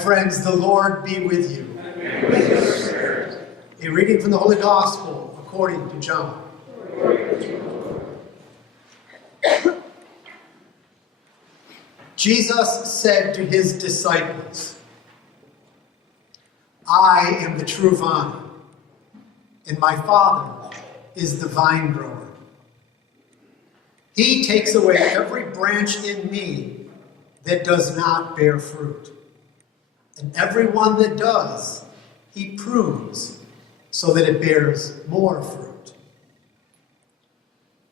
friends, the Lord be with you. And with your spirit. A reading from the Holy Gospel according to John. Jesus said to his disciples, I am the true vine, and my Father is the vine grower. He takes away every branch in me that does not bear fruit. And every one that does, he prunes so that it bears more fruit.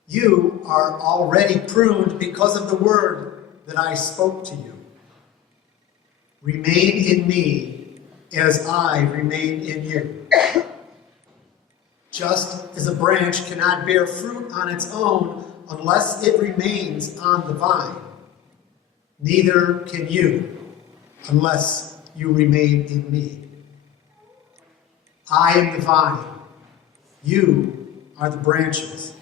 You are already pruned because of the word that I spoke to you. Remain in me as I remain in you. Just as a branch cannot bear fruit on its own unless it remains on the vine, neither can you unless you remain in me. I am the vine. You are the branches.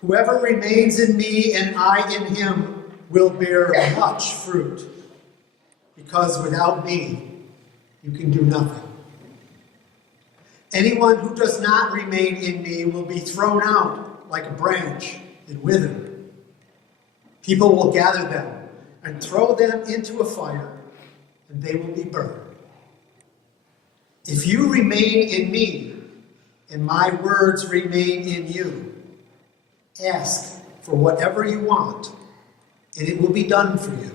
Whoever remains in me and I in him will bear much fruit, because without me you can do nothing. Anyone who does not remain in me will be thrown out like a branch and wither. People will gather them and throw them into a fire, and they will be burned. If you remain in me, and my words remain in you, ask for whatever you want, and it will be done for you.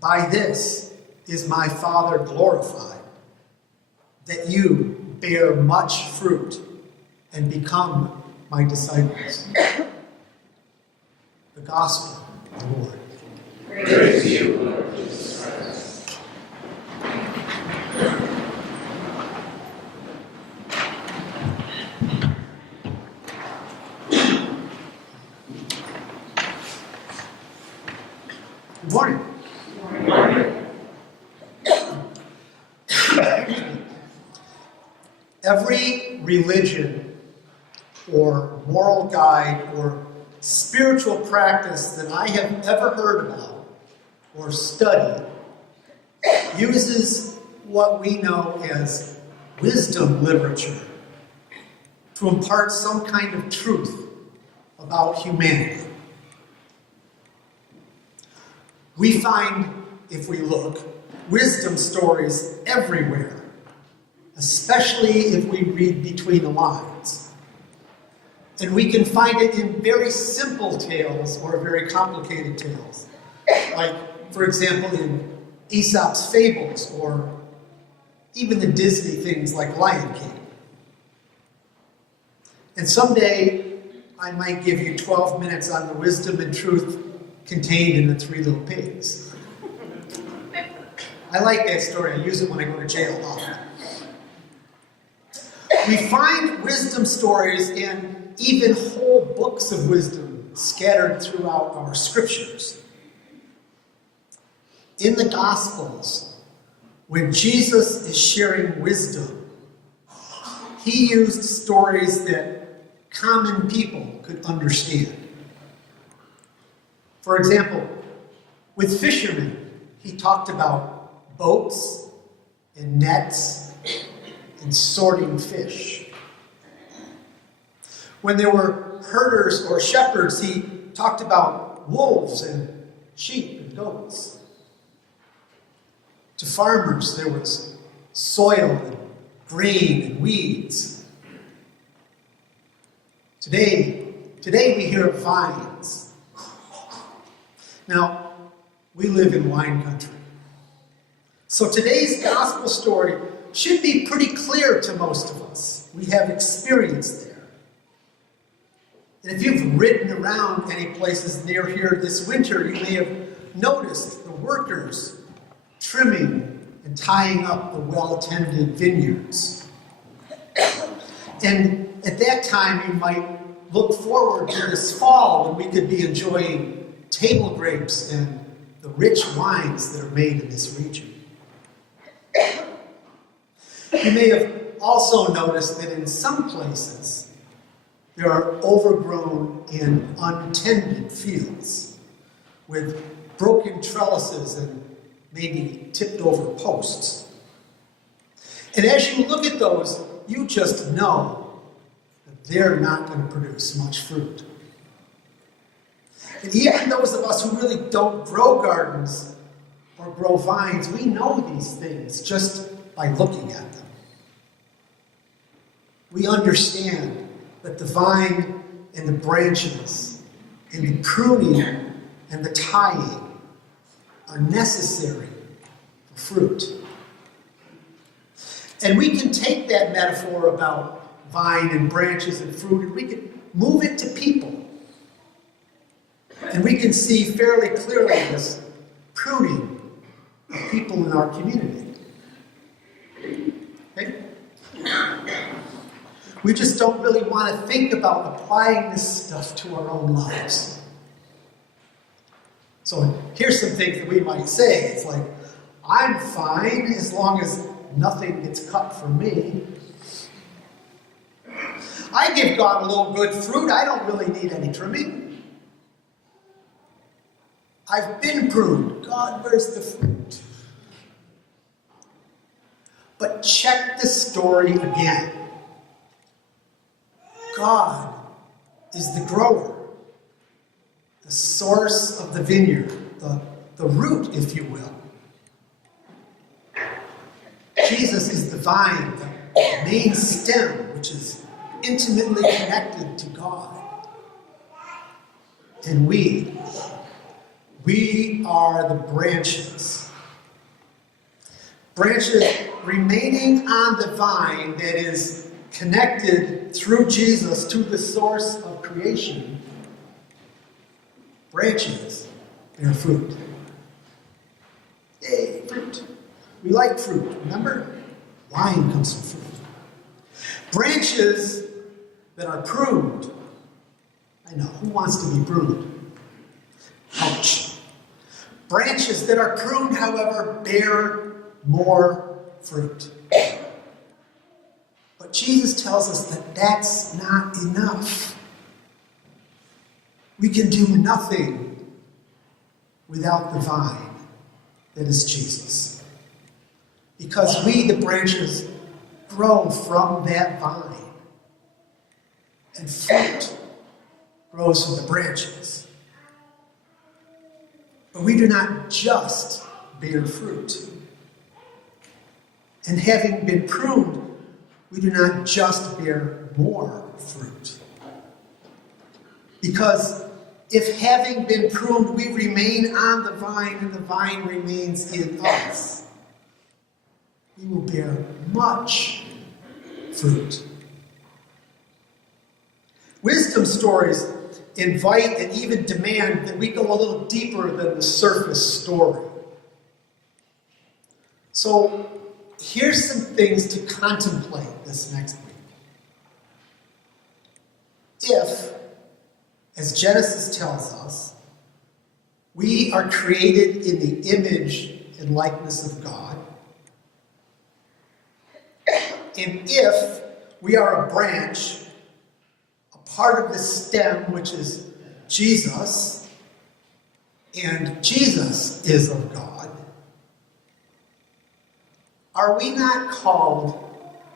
By this is my Father glorified, that you bear much fruit and become my disciples. The Gospel of the Lord. Praise you, Lord Jesus Christ. Good morning. Good morning. Every religion or moral guide or spiritual practice that I have ever heard about or studied uses what we know as wisdom literature to impart some kind of truth about humanity. We find, if we look, wisdom stories everywhere, especially if we read between the lines. And we can find it in very simple tales or very complicated tales. Like, for example, in Aesop's fables or even the Disney things like Lion King. And someday I might give you 12 minutes on the wisdom and truth contained in the Three Little Pigs. I like that story. I use it when I go to jail often. We find wisdom stories in even whole books of wisdom scattered throughout our scriptures. In the Gospels, when Jesus is sharing wisdom, he used stories that common people could understand. For example, with fishermen, he talked about boats and nets and sorting fish. When there were herders or shepherds, he talked about wolves and sheep and goats. To farmers, there was soil and grain and weeds. Today we hear of vines. Now, we live in wine country. So today's gospel story should be pretty clear to most of us. We have experience there. And if you've ridden around any places near here this winter, you may have noticed the workers trimming and tying up the well-tended vineyards. And at that time, you might look forward to this fall when we could be enjoying table grapes and the rich wines that are made in this region. You may have also noticed that in some places, there are overgrown and untended fields with broken trellises and maybe tipped over posts. And as you look at those, you just know that they're not going to produce much fruit. And even those of us who really don't grow gardens or grow vines, we know these things just by looking at them. We understand that the vine and the branches and the pruning and the tying are necessary for fruit. And we can take that metaphor about vine and branches and fruit and we can move it to people. And we can see fairly clearly this pruning of people in our community. Okay? We just don't really want to think about applying this stuff to our own lives. So here's some things that we might say. It's like, I'm fine as long as nothing gets cut from me. I give God a little good fruit. I don't really need any trimming. I've been pruned. God, where's the fruit? But check the story again. God is the grower, the source of the vineyard, the root, if you will. Jesus is the vine, the main stem, which is intimately connected to God. And we are the branches. Branches remaining on the vine that is connected through Jesus to the source of creation. Branches bear fruit. Yay, fruit. We like fruit, remember? Wine comes from fruit. Branches that are pruned. I know, who wants to be pruned? Ouch. Branches that are pruned, however, bear more fruit. But Jesus tells us that that's not enough. We can do nothing without the vine that is Jesus. Because we, the branches, grow from that vine. And fruit grows from the branches. But we do not just bear fruit. And having been pruned, we do not just bear more fruit. Because if having been pruned, we remain on the vine and the vine remains in us, we will bear much fruit. Wisdom stories invite and even demand that we go a little deeper than the surface story. So here's some things to contemplate this next week. If, as Genesis tells us, we are created in the image and likeness of God, and if we are a branch, a part of the stem, which is Jesus, and Jesus is of God, are we not called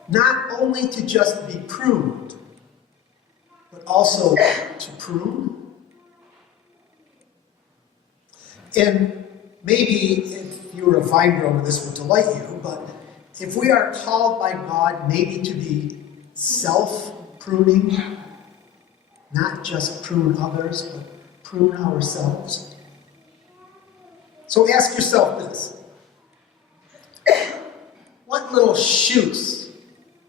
not only to just be pruned, but also to prune? And maybe if you were a vine grower, this would delight you, but if we are called by God maybe to be self-pruning, not just prune others, but prune ourselves. So ask yourself this. What little shoots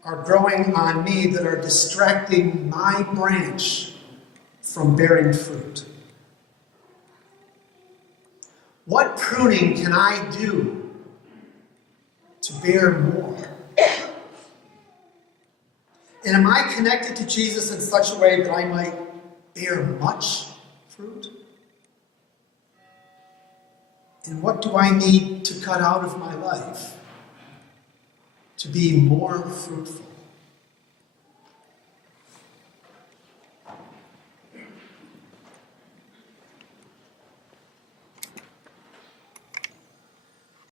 are growing on me that are distracting my branch from bearing fruit? What pruning can I do to bear more? And am I connected to Jesus in such a way that I might bear much fruit? And what do I need to cut out of my life to be more fruitful?